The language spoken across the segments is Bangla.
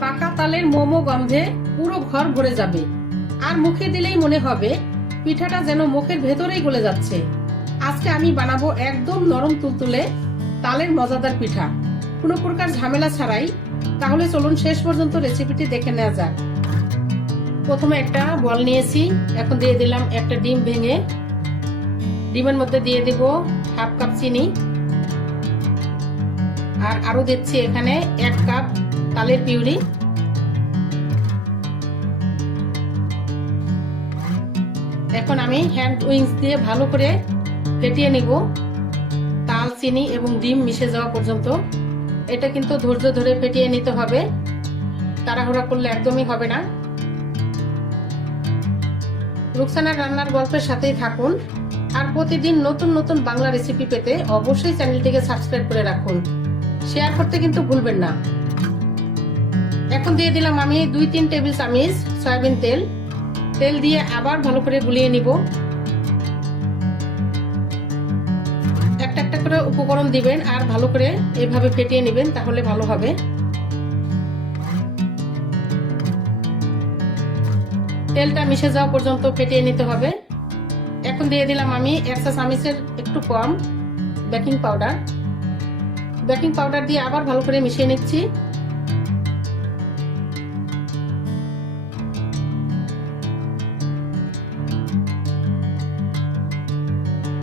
পাকা তালের মোমো গন্ধে পুরো ঘর ভরে যাবে, আর মুখে দিলেই মনে হবে পিঠাটা যেন মুখের ভেতরেই গলে যাচ্ছে। আজকে আমি বানাবো একদম নরম তুলতুলে তালের মজাদার পিঠা, কোনো প্রকার ঝামেলা ছাড়াই। তাহলে চলুন শেষ পর্যন্ত রেসিপিটি দেখে নেওয়া যাক। প্রথমে একটা বল নিয়েছি, এখন দিয়ে দিলাম একটা ডিম ভেঙে। ডিমের মধ্যে দিয়ে দিব হাফ কাপ চিনি, আর আরো দিচ্ছি এখানে 1 কাপ তালের পিউরি। এখন আমি হ্যান্ড উইংস দিয়ে ভালো করে ফেটিয়ে নিব, তাল, চিনি এবং ডিম মিশে যাওয়া পর্যন্ত। এটা কিন্তু ধৈর্য ধরে ফেটিয়ে নিতে হবে, তাড়াহুড়া করলে একদমই হবে না। রুকসানার রান্নার গল্পের সাথেই থাকুন, আর প্রতিদিন নতুন নতুন বাংলা রেসিপি পেতে অবশ্যই চ্যানেলটিকে সাবস্ক্রাইব করে রাখুন। শেয়ার করতে কিন্তু ভুলবেন না। এখন দিয়ে দিলাম আমি 2-3 টেবিল চামচ সয়াবিন তেল। তেল দিয়ে আবার ভালো করে গুলিয়ে নিব। একটা একটা করে উপকরণ দিবেন আর ভালো করে এইভাবে ফেটিয়ে নেবেন, তাহলে ভালো হবে। তেলটা মিশে যাওয়া পর্যন্ত ফেটিয়ে নিতে হবে। এখন দিয়ে দিলাম আমি 1 চা চামচের একটু কম বেকিং পাউডার। বেকিং পাউডার দিয়ে আবার ভালো করে মিশিয়ে নিচ্ছি।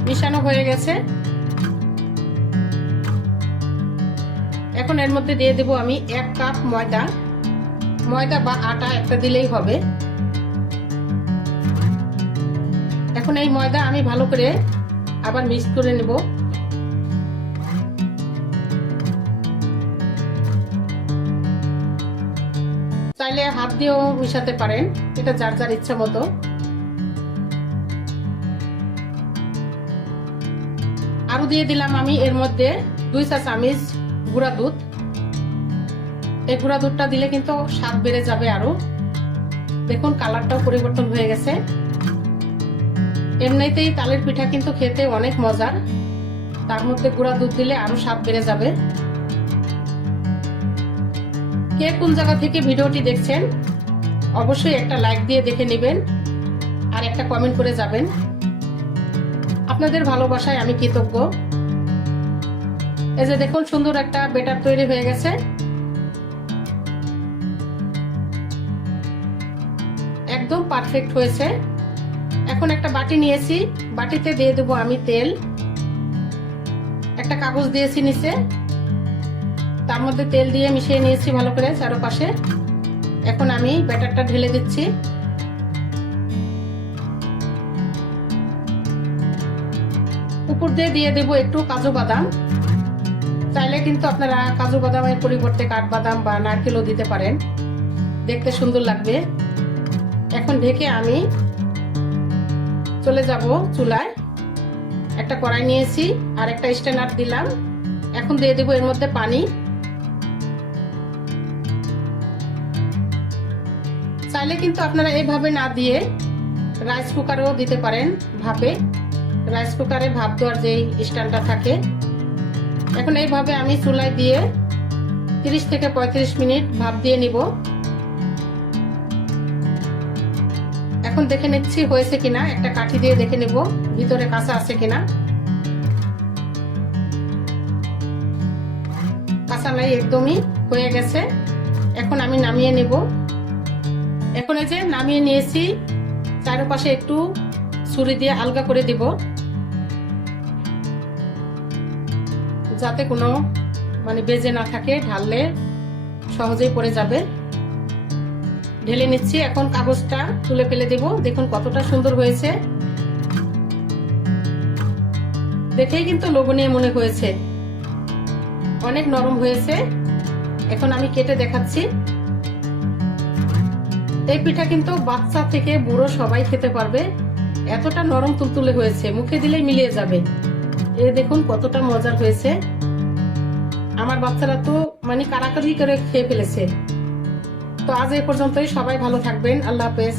মিশানো হয়ে গেছে। এখন এর মধ্যে দিয়ে দেব আমি 1 কাপ ময়দা। ময়দা বা আটা একটা দিলেই হবে। এখন এই ময়দা আমি ভালো করে আবার মিক্স করে নেব। চাইলে হাত দিয়েও মিশাতে পারেন, এটা যার যার ইচ্ছা মতো। আরো দিয়ে দিলাম আমি এর মধ্যে 2 চা চামচ গুঁড়া দুধ। এই গুঁড়া দুধটা দিলে কিন্তু স্বাদ বেড়ে যাবে আরো। দেখুন কালারটাও পরিবর্তন হয়ে গেছে। এমনিতেই তালের পিঠা কিন্তু খেতে অনেক মজার, তার মধ্যে গুঁড়া দুধ দিলে আরো স্বাদ বেড়ে যাবে। কে কোন জায়গা থেকে ভিডিওটি দেখছেন অবশ্যই একটা লাইক দিয়ে দেখে নেবেন, আর একটা কমেন্ট করে যাবেন। আপনাদের ভালোবাসায় আমি কৃতজ্ঞ। এই যে দেখুন সুন্দর একটা ব্যাটার তৈরি হয়ে গেছে। একদম পারফেক্ট হয়েছে। এখন একটা বাটি নিয়েছি, বাটিতে দিয়ে দেবো আমি তেল। একটা কাগজ দিয়েছি নিচে, তার মধ্যে তেল দিয়ে মিশিয়ে নিয়েছি ভালো করে চারপাশে। এখন আমি ব্যাটারটা ঢেলে দিচ্ছি। উপর দিয়ে দিয়ে দেব একটু কাজু বাদাম। চাইলে কিন্তু আপনারা কাজু বাদামের পরিবর্তে কাঠবাদাম বা নারকেলও দিতে পারেন, দেখতে সুন্দর লাগবে। এখন ঢেকে আমি চলে যাব চুলায়। একটা কড়াই নিয়েছি আর একটা স্ট্যান্ডার দিলাম। এখন দিয়ে দেব এর মধ্যে পানি। চাইলে কিন্তু আপনারা এইভাবে না দিয়ে রাইস কুকারেও দিতে পারেন, ভাপে। রাইস কুকারে ভাপ দেওয়ার যেই স্ট্যান্ডটা থাকে। এখন এইভাবে আমি চুলায় দিয়ে 30 থেকে 35 মিনিট ভাপ দিয়ে নিব। এখন দেখে নিচ্ছি হয়েছে কিনা, একটা কাঠি দিয়ে দেখে নেব ভিতরে কাঁচা আছে কিনা। কাঁচা নাই, একদমই হয়ে গেছে। এখন আমি নামিয়ে নেব। এখন এই যে নামিয়ে নিয়েছি, চারপাশে একটু ছুরি দিয়ে আলগা করে দিব, যাতে কোনো বেজে না থাকে, ঢাললে সহজেই পড়ে যাবে। ঢেলে নিচ্ছি। এখন কাগজটা তুলে ফেলে দেব। দেখুন কতটা সুন্দর হয়েছে, দেখেই কিন্তু লোভনীয় মনে হয়েছে। অনেক নরম হয়েছে। এখন আমি কেটে দেখাচ্ছি। এই পিঠা কিন্তু বাচ্চা থেকে বুড়ো সবাই খেতে পারবে, এতটা নরম তুলতুলে হয়েছে, মুখে দিলেই মিলিয়ে যাবে। এই দেখুন কতটা মজার হয়েছে। আমার বাচ্চারা তো কারাকারি করে খেয়ে ফেলেছে। তো আজ এই পর্যন্তই। সবাই ভালো থাকবেন। আল্লাহ হাফেজ।